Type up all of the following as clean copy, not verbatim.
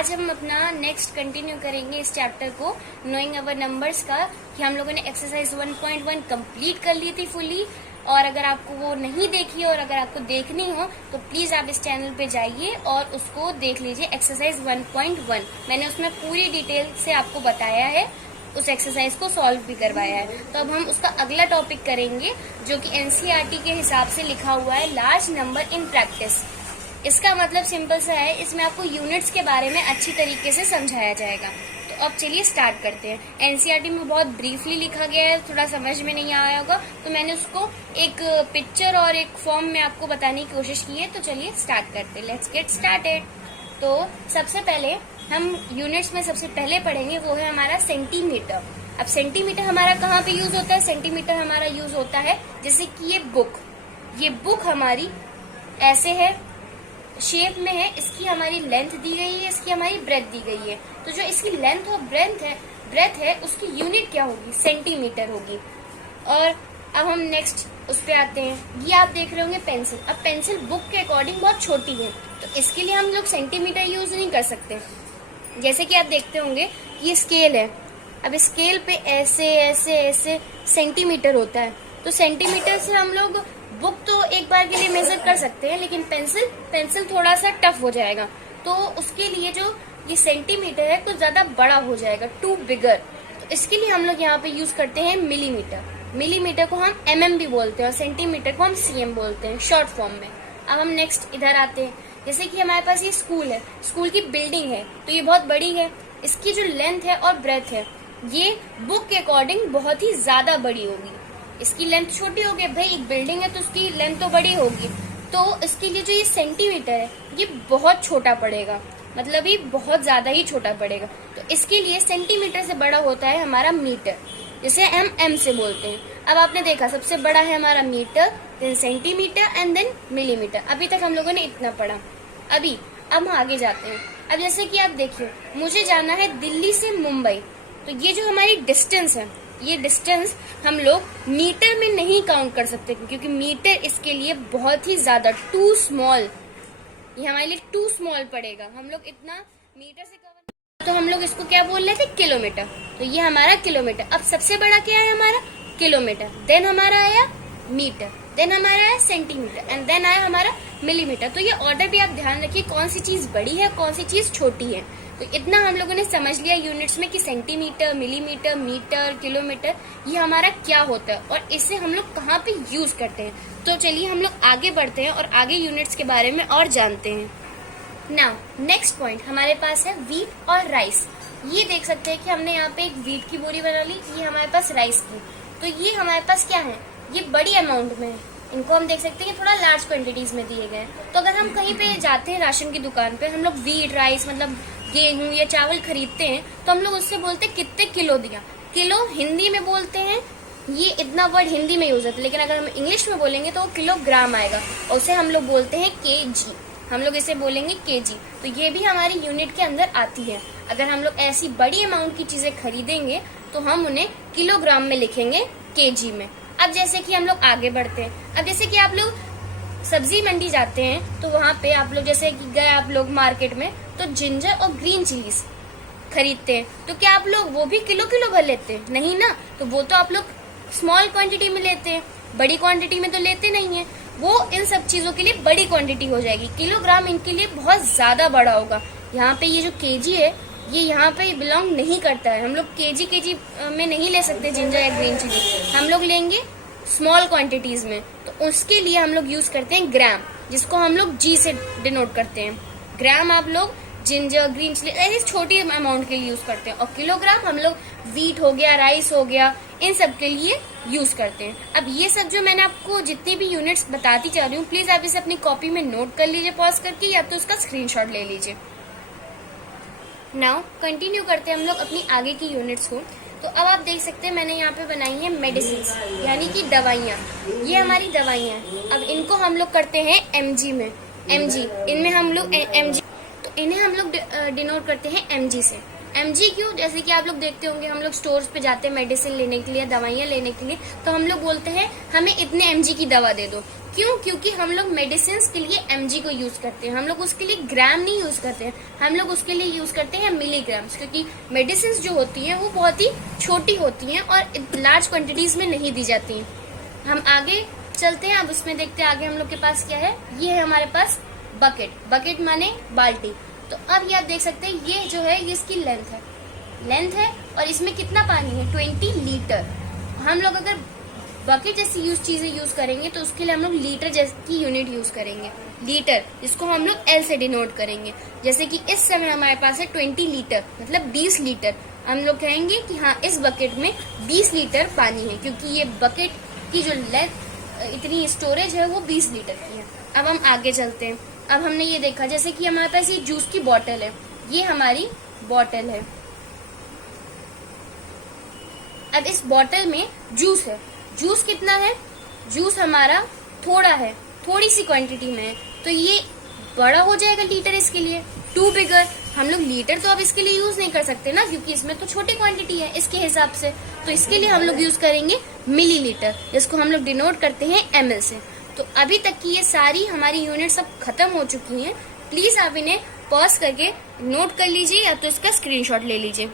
आज हम अपना नेक्स्ट कंटिन्यू करेंगे इस चैप्टर को नोइंग अवर नंबर्स का, कि हम लोगों ने एक्सरसाइज 1.1 कंप्लीट कर ली थी फुली। और अगर आपको वो नहीं देखी और अगर आपको देखनी हो तो प्लीज आप इस चैनल पे जाइए और उसको देख लीजिए। एक्सरसाइज 1.1 मैंने उसमें पूरी डिटेल से आपको बताया है, उस एक्सरसाइज को सॉल्व भी करवाया है। तो अब हम उसका अगला टॉपिक करेंगे जो कि एनसीईआरटी के हिसाब से लिखा हुआ है, लार्ज नंबर इन प्रैक्टिस। इसका मतलब सिंपल सा है, इसमें आपको यूनिट्स के बारे में अच्छी तरीके से समझाया जाएगा। तो अब चलिए स्टार्ट करते हैं। एनसीईआरटी में बहुत ब्रीफली लिखा गया है, थोड़ा समझ में नहीं आया होगा तो मैंने उसको एक पिक्चर और एक फॉर्म में आपको बताने की कोशिश की है। तो चलिए स्टार्ट करते हैं, लेट्स गेट स्टार्टेड। तो सबसे पहले हम यूनिट्स में सबसे पहले पढ़ेंगे वो है हमारा सेंटीमीटर। अब सेंटीमीटर हमारा कहाँ पे यूज होता है? सेंटीमीटर हमारा यूज होता है जैसे कि ये बुक हमारी ऐसे है, शेप में है, इसकी हमारी लेंथ दी गई है, इसकी हमारी ब्रेथ दी गई है। तो जो इसकी लेंथ और ब्रेथ है उसकी यूनिट क्या होगी? सेंटीमीटर होगी। और अब हम नेक्स्ट उस पे आते हैं। ये आप देख रहे होंगे पेंसिल। अब पेंसिल बुक के अकॉर्डिंग बहुत छोटी है तो इसके लिए हम लोग सेंटीमीटर यूज नहीं कर सकते। जैसे कि आप देखते होंगे ये स्केल है, अब स्केल पे ऐसे ऐसे ऐसे सेंटीमीटर होता है। तो सेंटीमीटर से हम लोग बुक तो एक बार के लिए मेजर कर सकते हैं, लेकिन पेंसिल थोड़ा सा टफ हो जाएगा। तो उसके लिए जो ये सेंटीमीटर है तो ज्यादा बड़ा हो जाएगा, टू बिगर। तो इसके लिए हम लोग यहाँ पे यूज करते हैं मिलीमीटर। मिलीमीटर को हम mm भी बोलते हैं और सेंटीमीटर को हम cm बोलते हैं शॉर्ट फॉर्म में। अब हम नेक्स्ट इधर आते हैं। जैसे कि हमारे पास ये स्कूल है, स्कूल की बिल्डिंग है तो ये बहुत बड़ी है। इसकी जो लेंथ है और ब्रेथ है ये बुक के अकॉर्डिंग बहुत ही ज्यादा बड़ी होगी। इसकी लेंथ छोटी होगी, भाई एक बिल्डिंग है तो उसकी लेंथ तो बड़ी होगी। तो इसके लिए जो ये सेंटीमीटर है ये बहुत छोटा पड़ेगा, मतलब ये बहुत ज्यादा ही छोटा पड़ेगा। तो इसके लिए सेंटीमीटर से बड़ा होता है हमारा मीटर, जिसे हम m से बोलते हैं। अब आपने देखा सबसे बड़ा है हमारा metre, then centimetre and then millimetre. अभी तक हम लोगों ने इतना पढ़ा। अब हम आगे जाते हैं। अब जैसे कि आप देखिए, मुझे जाना है दिल्ली से मुंबई, तो ये जो हमारी डिस्टेंस है, ये डिस्टेंस हम लोग मीटर में नहीं काउंट कर सकते क्योंकि मीटर इसके लिए बहुत ही ज्यादा टू स्मॉल, ये हमारे लिए टू स्मॉल पड़ेगा। हम लोग इतना मीटर से कवर, तो हम लोग इसको क्या बोल रहे थे? किलोमीटर। तो ये हमारा किलोमीटर। अब सबसे बड़ा क्या है हमारा? किलोमीटर। देन हमारा आया मीटर, देन हमारा आया सेंटीमीटर एंड देन आया हमारा मिलीमीटर। तो ये ऑर्डर भी आप ध्यान रखिए, कौन सी चीज बड़ी है कौन सी चीज छोटी है। तो इतना हम लोगों ने समझ लिया यूनिट्स में कि सेंटीमीटर, मिलीमीटर, मीटर, किलोमीटर ये हमारा क्या होता है और इसे हम लोग कहाँ पे यूज करते हैं। तो चलिए हम लोग आगे बढ़ते हैं और आगे यूनिट्स के बारे में और जानते हैं। नाउ नेक्स्ट पॉइंट हमारे पास है व्हीट और राइस। ये देख सकते हैं कि हमने यहाँ पे एक व्हीट की बोरी बना ली, ये हमारे पास राइस की। तो ये हमारे पास क्या है? ये बड़ी अमाउंट में है, इनको हम देख सकते हैं थोड़ा लार्ज क्वांटिटीज में दिए गए। तो अगर हम कहीं पे जाते हैं राशन की दुकान पे, हम लोग व्हीट, राइस मतलब गेहूं या चावल खरीदते हैं तो हम लोग उससे बोलते हैं कितने किलो दिया। किलो हिंदी में बोलते हैं, ये इतना वर्ड हिंदी में यूज होता है, लेकिन अगर हम इंग्लिश में बोलेंगे तो वो किलोग्राम आएगा और उसे हम लोग बोलते हैं केजी। हम लोग इसे बोलेंगे केजी। तो ये भी हमारी यूनिट के अंदर आती है। अगर हम लोग ऐसी बड़ी अमाउंट की चीजें खरीदेंगे तो हम उन्हें किलोग्राम में लिखेंगे, केजी में। अब जैसे कि हम लोग आगे बढ़ते हैं। अब जैसे कि आप लोग सब्जी मंडी जाते हैं तो वहाँ पे आप लोग जैसे कि गए आप लोग मार्केट में तो जिंजर और ग्रीन चिलीज खरीदते हैं, तो क्या आप लोग वो भी किलो किलो भर लेते हैं? नहीं ना। तो वो तो आप लोग स्मॉल क्वांटिटी में लेते हैं, बड़ी क्वांटिटी में तो लेते नहीं है। वो इन सब चीजों के लिए बड़ी क्वांटिटी हो जाएगी। किलोग्राम इनके लिए बहुत ज्यादा बड़ा होगा। यहाँ पे ये जो केजी है ये यहाँ पे बिलोंग नहीं करता है। हम लोग केजी में नहीं ले सकते जिंजर या ग्रीन चिली, हम लोग लेंगे स्मॉल क्वांटिटीज में। तो उसके लिए हम लोग यूज करते हैं ग्राम, जिसको हम लोग जी से डिनोट करते हैं। ग्राम आप लोग जिंजर, ग्रीन चिली ऐसी छोटी अमाउंट के लिए यूज करते हैं, और किलोग्राम हम लोग व्हीट हो गया, राइस हो गया, इन सब के लिए यूज करते हैं। अब ये सब जो मैंने आपको जितनी भी यूनिट्स बताती जा रही हूँ, प्लीज आप इसे अपनी कॉपी में नोट कर लीजिए पॉज करके, या तो उसका स्क्रीनशॉट ले लीजिए। नाउ कंटिन्यू करते हैं हम लोग अपनी आगे की यूनिट्स को। तो अब आप देख सकते हैं मैंने यहाँ पे बनाई है मेडिसिन, यानी कि दवाइयाँ। ये हमारी दवाइयाँ हैं। अब इनको हम लोग करते हैं mg में, mg इनमें हम लोग mg, तो इन्हें हम लोग डिनोट करते हैं mg से। mg क्यों? जैसे कि आप लोग देखते होंगे हम लोग स्टोर्स पे जाते हैं मेडिसिन लेने के लिए, दवाइयाँ लेने के लिए, तो हम लोग बोलते हैं हमें इतने mg की दवा दे दो। क्यों? क्योंकि हम लोग मेडिसिन के लिए mg को यूज करते हैं, हम लोग उसके लिए ग्राम नहीं यूज करते हैं, हम लोग उसके लिए यूज करते हैं मिलीग्राम्स, क्योंकि मेडिसिन जो होती हैं वो बहुत ही छोटी होती हैं और लार्ज क्वांटिटीज में नहीं दी जाती हैं। हम आगे चलते हैं, अब उसमें देखते हैं आगे हम लोग के पास क्या है। ये है हमारे पास बकेट, बकेट माने बाल्टी। तो अब ये आप देख सकते हैं ये जो है ये इसकी लेंथ है और इसमें कितना पानी है 20 लीटर। हम लोग अगर बकेट जैसी चीजें यूज करेंगे तो उसके लिए हम लोग लीटर जैसी की यूनिट यूज करेंगे, लीटर, जिसको हम लोग एल से डिनोट करेंगे। जैसे कि इस समय हमारे पास है 20 लीटर मतलब 20 लीटर। हम लोग कहेंगे कि हाँ इस बकेट में 20 लीटर पानी है, क्योंकि ये बकेट की जो लेंथ इतनी स्टोरेज है वो 20 लीटर की है। अब हम आगे चलते हैं। अब हमने ये देखा जैसे कि हमारे पास ये जूस की बॉटल है, ये हमारी बॉटल है। अब इस बॉटल में जूस है, जूस कितना है? जूस हमारा थोड़ा है, थोड़ी सी क्वांटिटी में है, तो ये बड़ा हो जाएगा लीटर इसके लिए, टू बिगर। हम लोग लीटर तो अब इसके लिए यूज नहीं कर सकते ना, क्योंकि इसमें तो छोटी क्वांटिटी है इसके हिसाब से, तो इसके लिए हम लोग यूज करेंगे मिलीलीटर, जिसको हम लोग डिनोट करते हैं ml से। तो अभी तक की ये सारी हमारी यूनिट सब खत्म हो चुकी हैं। प्लीज आप इन्हें पॉज करके नोट कर लीजिए या तो इसका स्क्रीनशॉट ले लीजिए।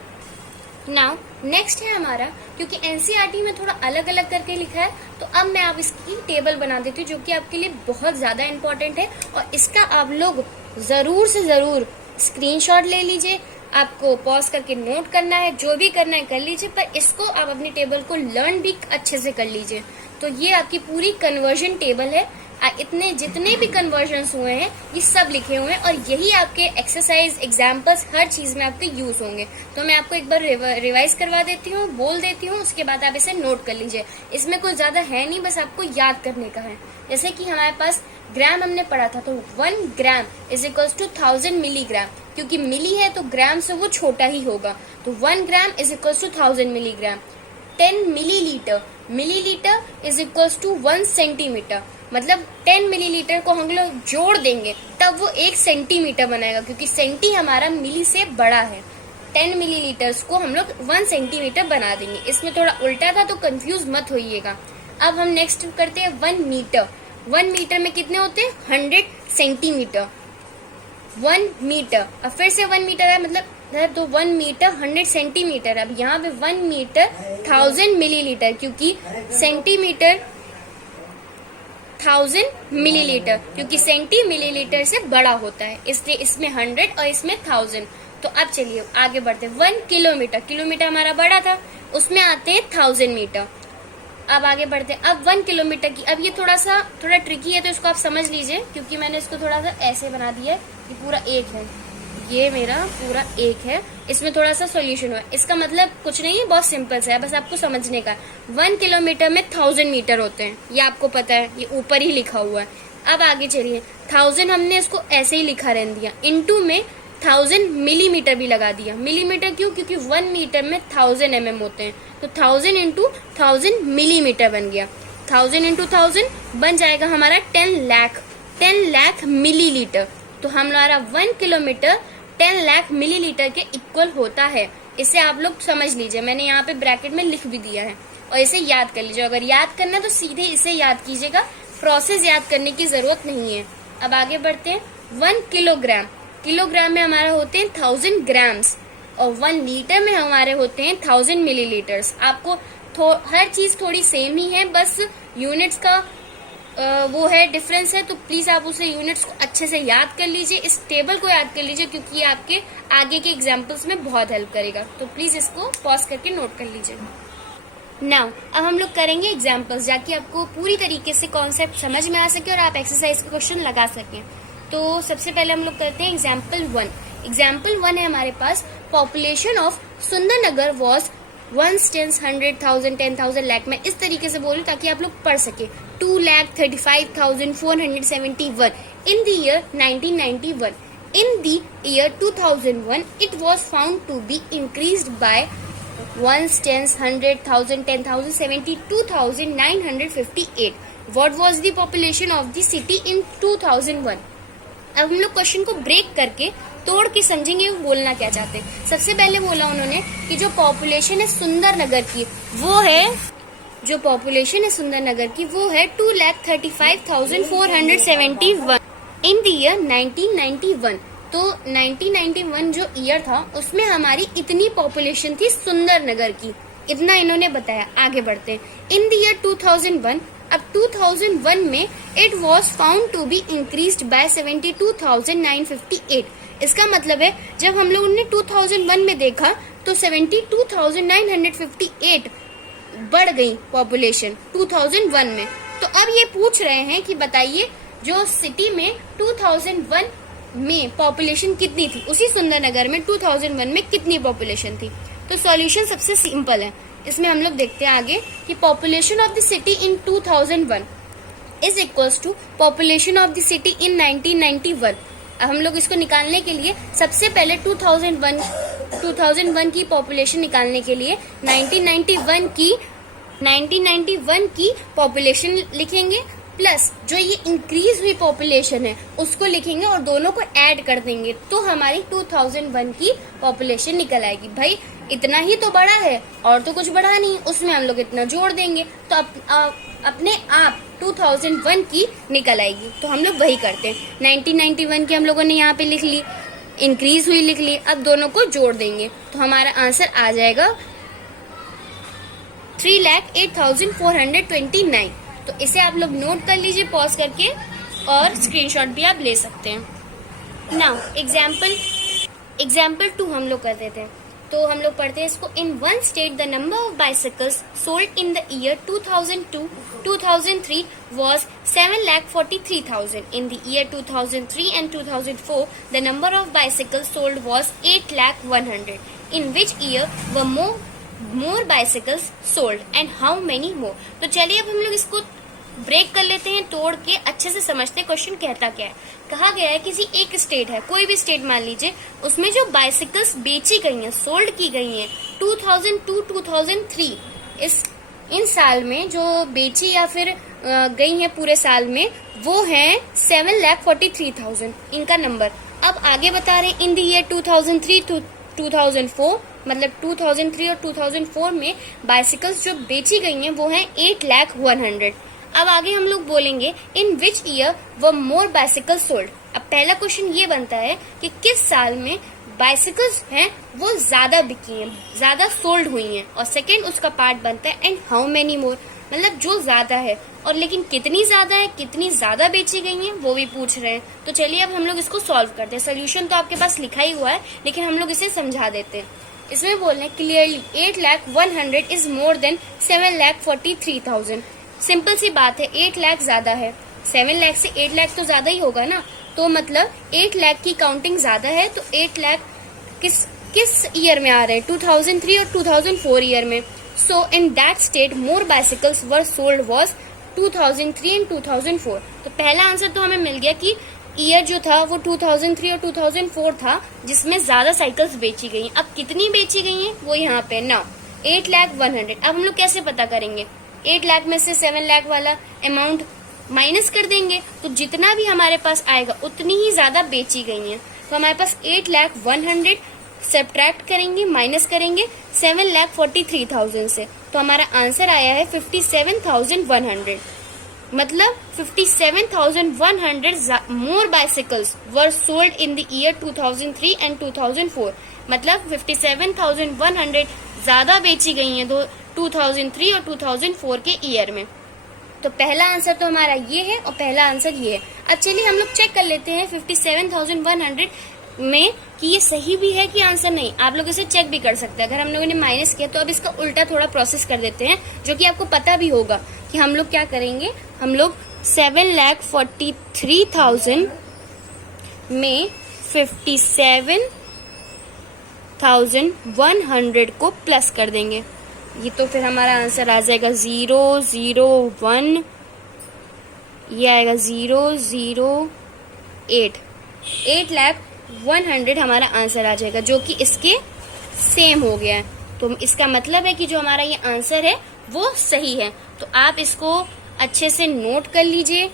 नाउ नेक्स्ट है हमारा, क्योंकि एनसीईआरटी में थोड़ा अलग अलग करके लिखा है, तो अब मैं आप इसकी टेबल बना देती हूँ जो कि आपके लिए बहुत ज्यादा इम्पोर्टेंट है, और इसका आप लोग जरूर से जरूर स्क्रीनशॉट ले लीजिए। आपको पॉज करके नोट करना है, जो भी करना है कर लीजिए, पर इसको आप अपनी टेबल को लर्न भी अच्छे से कर लीजिए। तो ये आपकी पूरी कन्वर्जन टेबल है, इतने जितने भी कन्वर्जन्स हुए हैं ये सब लिखे हुए हैं, और यही आपके एक्सरसाइज एग्जाम्पल्स हर चीज में आपके यूज होंगे। तो मैं आपको एक बार रिवाइज करवा देती हूँ, बोल देती हूँ, उसके बाद आप इसे नोट कर लीजिए। इसमें कुछ ज्यादा है नहीं, बस आपको याद करने का है। जैसे कि हमारे पास ग्राम हमने पढ़ा था, तो 1 gram is equal to 1000 milligram, क्योंकि मिली है तो ग्राम से वो छोटा ही होगा, तो 1 gram is equal to 1000 milligram. 10 millilitre, millilitre is equal to 1 centimetre, मतलब 10 मिलीलीटर को हम लोग जोड़ देंगे तब वो 1 सेंटीमीटर बनाएगा, क्योंकि सेंटी हमारा मिली से बड़ा है। 10 मिलीलीटर्स को हम लोग 1 सेंटीमीटर बना देंगे। इसमें थोड़ा उल्टा था तो कंफ्यूज मत होइएगा। अब हम नेक्स्ट करते हैं 1 मीटर। 1 मीटर में कितने होते हैं? 100 सेंटीमीटर। 1 मीटर, अब फिर से 1 मीटर है, मतलब तो 1 मीटर 100 सेंटीमीटर। अब यहाँ पे 1 मीटर 1000 मिलीलीटर, क्योंकि सेंटीमीटर 1000 मिलीलीटर, क्योंकि सेंटी मिलीलीटर से बड़ा होता है, इसलिए इसमें 100 और इसमें 1000। तो अब चलिए आगे बढ़ते हैं। 1 किलोमीटर, किलोमीटर हमारा बड़ा था, उसमें आते हैं 1000 मीटर। अब आगे बढ़ते हैं। अब 1 किलोमीटर की, अब ये थोड़ा ट्रिकी है तो इसको आप समझ लीजिए, क्योंकि मैंने इसको थोड़ा सा ऐसे बना दिया है। ये पूरा 1 है, ये मेरा पूरा 1 है, इसमें थोड़ा सा सॉल्यूशन हुआ है। इसका मतलब कुछ नहीं है, बहुत सिंपल सा है, बस आपको समझने का। 1 किलोमीटर में 1000 मीटर होते हैं, ये आपको पता है, ये ऊपर ही लिखा हुआ है। अब आगे चलिए, 1000 हमने इसको ऐसे ही लिखा रहने दिया, इनटू में 1000 मिलीमीटर भी लगा दिया। मिलीमीटर क्यों? क्योंकि 1 मीटर में 1000 mm होते हैं, तो 1000 इंटू 1000 मिलीमीटर बन गया। 1000 इंटू 1000 बन जाएगा हमारा 10 लाख मिलीलीटर। तो हमारा 1 किलोमीटर 10 लाख मिलीलीटर के इक्वल होता है। इसे आप लोग समझ लीजिए, मैंने यहाँ पे ब्रैकेट में लिख भी दिया है, और इसे याद कर लीजिए। अगर याद करना है तो सीधे इसे याद कीजिएगा, प्रोसेस याद करने की जरूरत नहीं है। अब आगे बढ़ते हैं। 1 किलोग्राम, किलोग्राम में हमारा होते हैं 1000 ग्राम्स, और 1 लीटर में हमारे होते हैं 1000 मिलीलीटर्स। आपको हर चीज थोड़ी सेम ही है, बस यूनिट्स का वो है, डिफरेंस है, तो प्लीज आप उसे यूनिट्स को अच्छे से याद कर लीजिए, इस टेबल को याद कर लीजिए, क्योंकि ये आपके आगे के एग्जाम्पल्स में बहुत हेल्प करेगा। तो प्लीज इसको पॉज करके नोट कर लीजिए। नाउ अब हम लोग करेंगे एग्जाम्पल्स, जाकि आपको पूरी तरीके से कॉन्सेप्ट समझ में आ सके और आप एक्सरसाइज के क्वेश्चन लगा सकें। तो सबसे पहले हम लोग करते हैं एग्जाम्पल 1। एग्जाम्पल 1 है हमारे पास, population of Sundarnagar was 1, 10, 100,000, 10,000, lakh. मैं इस तरीके से बोलूं ताकि आप लोग पढ़ सके। 2,35,471 in the year 1991. In the year 2001, it was found to be increased by 1, 10, 100,000, 10,000, 72,958. What was the population of the city in 2001? अब हम लोग क्वेश्चन को ब्रेक करके तोड़ के समझेंगे वो बोलना क्या चाहते हैं। सबसे पहले बोला उन्होंने कि जो पॉपुलेशन है सुंदरनगर की वो है, जो पॉपुलेशन है सुंदरनगर की वो है 2,35,471 इन द ईयर 1991। तो 1991 जो ईयर था उसमें हमारी इतनी पॉपुलेशन थी सुंदरनगर की, इतना इन्होंने बताया। आगे बढ़ते हैं। इन द ईयर 2001, अब 2001 में it was found to be increased by 72,958। इसका मतलब है जब हम लोगों ने 2001 में देखा तो 72,958 बढ़ गई पॉपुलेशन 2001 में। तो अब ये पूछ रहे हैं कि बताइए जो सिटी में 2001 में पॉपुलेशन कितनी थी, उसी सुंदरनगर में 2001 में कितनी पॉपुलेशन थी। तो सॉल्यूशन सबसे सिंपल है, इसमें हम लोग देखते हैं आगे कि population of the city in 2001 is equals to population of the city in 1991। अब हम लोग इसको निकालने के लिए सबसे पहले 2001 की पॉपुलेशन निकालने के लिए 1991 की पॉपुलेशन लिखेंगे प्लस जो ये इंक्रीज हुई पॉपुलेशन है उसको लिखेंगे और दोनों को ऐड कर देंगे तो हमारी 2001 की पॉपुलेशन निकल आएगी। भाई इतना ही तो बड़ा है और तो कुछ बढ़ा नहीं, उसमें हम लोग इतना जोड़ देंगे तो अपने आप 2001 की निकल आएगी। तो हम लोग वही करते हैं। 1991 की हम लोगों ने यहाँ पे लिख ली, इंक्रीज हुई लिख ली, अब दोनों को जोड़ देंगे तो हमारा आंसर आ जाएगा 3,08,429। तो इसे आप लोग नोट कर लीजिए पॉज करके और स्क्रीनशॉट भी आप ले सकते हैं। नाउ एग्जाम्पल 2 हम लोग कर देते हैं। तो हम लोग पढ़ते हैं इसको। In one state the number of bicycles sold in the year 2002-2003 was 7,43,000. In the year 2003 and 2004, the number of bicycles sold was 8,100,000. In which year were more bicycles sold and how many more? तो चलिए अब हम लोग इसको break कर लेते हैं, तोड़ के अच्छे से समझते हैं क्वेश्चन कहता क्या है। कहा गया है किसी एक स्टेट है, कोई भी स्टेट मान लीजिए, उसमें जो बाइसिकल्स बेची गई हैं, सोल्ड की गई हैं 2002-2003 इन साल में जो बेची या फिर गई हैं पूरे साल में वो है 7,43,000 इनका नंबर। अब आगे बता रहे हैं इन द ईयर 2003-2004 मतलब 2003 और 2004 में बाइसिकल्स जो बेची गई हैं वो हैं 8,100,000। अब आगे हम लोग बोलेंगे इन विच ईयर वो मोर बाइसिकल्स सोल्ड। अब पहला क्वेश्चन ये बनता है कि किस साल में बाइसिकल्स हैं वो ज्यादा बिकी हैं, ज्यादा सोल्ड हुई हैं, और सेकेंड उसका पार्ट बनता है एंड हाउ मेनी मोर, मतलब जो ज्यादा है और लेकिन कितनी ज्यादा है, कितनी ज्यादा बेची गई हैं वो भी पूछ रहे हैं। तो चलिए अब हम लोग इसको सॉल्व करते हैं। सोल्यूशन तो आपके पास लिखा ही हुआ है लेकिन हम लोग इसे समझा देते हैं। इसमें बोल रहे हैं clearly 8,100,000 is more than 7,43,000। Simple सी बात है, 8 लाख ज्यादा है, 7 लाख से 8 लाख तो ज्यादा ही होगा ना, तो मतलब 8 लाख की काउंटिंग ज्यादा है। तो 8 लाख किस ईयर में आ रहे हैं, 2003 और 2004 ईयर में। So in that state more bicycles were sold was 2003 and 2004। तो पहला आंसर तो हमें मिल गया कि ईयर जो था वो 2003 और 2004 था जिसमें ज्यादा साइकिल्स बेची गई। अब कितनी बेची गई हैं वो यहाँ पे ना 8,100,000। अब हम लोग कैसे पता करेंगे, 8 लाख में से 7 लाख वाला अमाउंट माइनस कर देंगे तो जितना भी हमारे पास आएगा उतनी ही ज्यादा बेची गई हैं। तो हमारे पास 8,100,000 सब्ट्रैक्ट करेंगे, माइनस करेंगे 7,43,000 से, तो हमारा आंसर आया है 57,100। मतलब 57,100 more bicycles were sold in the year 2003 and 2004। मतलब 57,100 ज्यादा बेची गई हैं 2003 और 2004 के ईयर में। तो पहला आंसर तो हमारा ये है और पहला आंसर ये है। अब चलिए हम लोग चेक कर लेते हैं 57,100 में कि ये सही भी है कि आंसर नहीं। आप लोग इसे चेक भी कर सकते हैं। अगर हम लोगों ने माइनस किया तो अब इसका उल्टा थोड़ा प्रोसेस कर देते हैं जो कि आपको पता भी होगा कि हम लोग क्या करेंगे। हम लोग 7,43,000 में 57,100 को प्लस कर देंगे। ये तो फिर हमारा आंसर आ जाएगा 001, ये आएगा 008। 8,100,000 हमारा आंसर आ जाएगा जो कि इसके सेम हो गया है। तो इसका मतलब है कि जो हमारा ये आंसर है वो सही है। तो आप इसको अच्छे से नोट कर लीजिए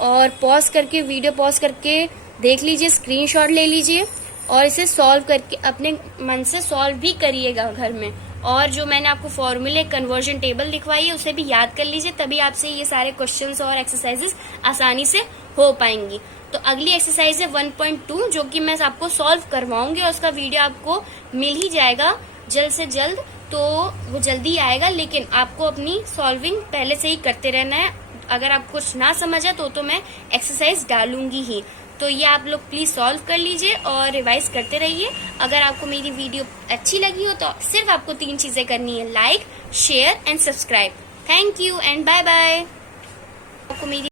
और पॉज करके वीडियो पॉज करके देख लीजिए, स्क्रीनशॉट ले लीजिए और इसे सॉल्व करके अपने मन से सॉल्व भी करिएगा घर में। और जो मैंने आपको फॉर्मूले कन्वर्जन टेबल लिखवाई है उसे भी याद कर लीजिए, तभी आपसे ये सारे क्वेश्चंस और एक्सरसाइजेस आसानी से हो पाएंगी। तो अगली एक्सरसाइज है 1.2 जो कि मैं आपको सॉल्व करवाऊंगी और उसका वीडियो आपको मिल ही जाएगा जल्द से जल्द, तो वो जल्दी आएगा। लेकिन आपको अपनी सॉल्विंग पहले से ही करते रहना है। अगर आपको कुछ ना समझ आए तो मैं एक्सरसाइज डालूंगी ही। तो ये आप लोग प्लीज सॉल्व कर लीजिए और रिवाइज करते रहिए। अगर आपको मेरी वीडियो अच्छी लगी हो तो सिर्फ आपको 3 चीजें करनी है, like, share and subscribe. Thank you and bye bye. आपको मेरी